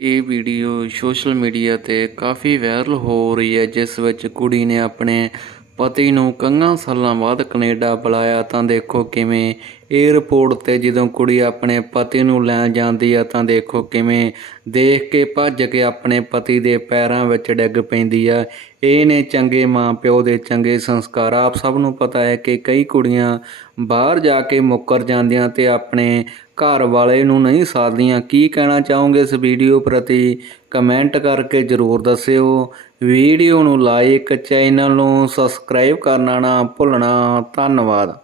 ਇਹ video social media ਤੇ ਕਾਫੀ viral ਹੋ ਰਹੀ ਹੈ, ਜਿਸ ਵਿੱਚ ਕੁੜੀ ਨੇ ਆਪਣੇ ਪਤੀ ਨੂੰ ਕਈਆਂ ਸਾਲਾਂ ਬਾਅਦ ਕੈਨੇਡਾ ਬੁਲਾਇਆ। ਤਾਂ ਦੇਖੋ ਕਿਵੇਂ ਏਅਰਪੋਰਟ ਤੇ ਜਦੋਂ ਕੁੜੀ ਆਪਣੇ ਪਤੀ ਨੂੰ ਲੈਣ ਜਾਂਦੀ ਆ ਤਾਂ ਦੇਖੋ ਕਿਵੇਂ ਦੇਖ ਕੇ ਭੱਜ ਕੇ ਆਪਣੇ ਪਤੀ ਦੇ ਪੈਰਾਂ ਵਿੱਚ ਡਿੱਗ ਪੈਂਦੀ ਆ। ਇਹ ਨੇ ਚੰਗੇ ਮਾਂ ਪਿਓ ਦੇ ਚੰਗੇ ਸੰਸਕਾਰ। ਆਪ ਸਭ ਨੂੰ ਪਤਾ ਹੈ ਕਿ ਕਈ ਕੁੜੀਆਂ ਬਾਹਰ ਜਾ ਕੇ ਮੁੱਕਰ ਜਾਂਦੀਆਂ ਤੇ ਆਪਣੇ ਘਰ ਵਾਲੇ ਨੂੰ ਨਹੀਂ ਸਾਧਦੀਆਂ। ਕੀ ਕਹਿਣਾ ਚਾਹੋਗੇ ਇਸ ਵੀਡੀਓ ਪ੍ਰਤੀ? ਕਮੈਂਟ ਕਰਕੇ ਜਰੂਰ ਦੱਸਿਓ। ਵੀਡੀਓ ਨੂੰ ਲਾਈਕ ਚੈਨਲ ਨੂੰ ਸਬਸਕ੍ਰਾਈਬ ਕਰਨਾ ਨਾ ਭੁੱਲਣਾ। ਧੰਨਵਾਦ।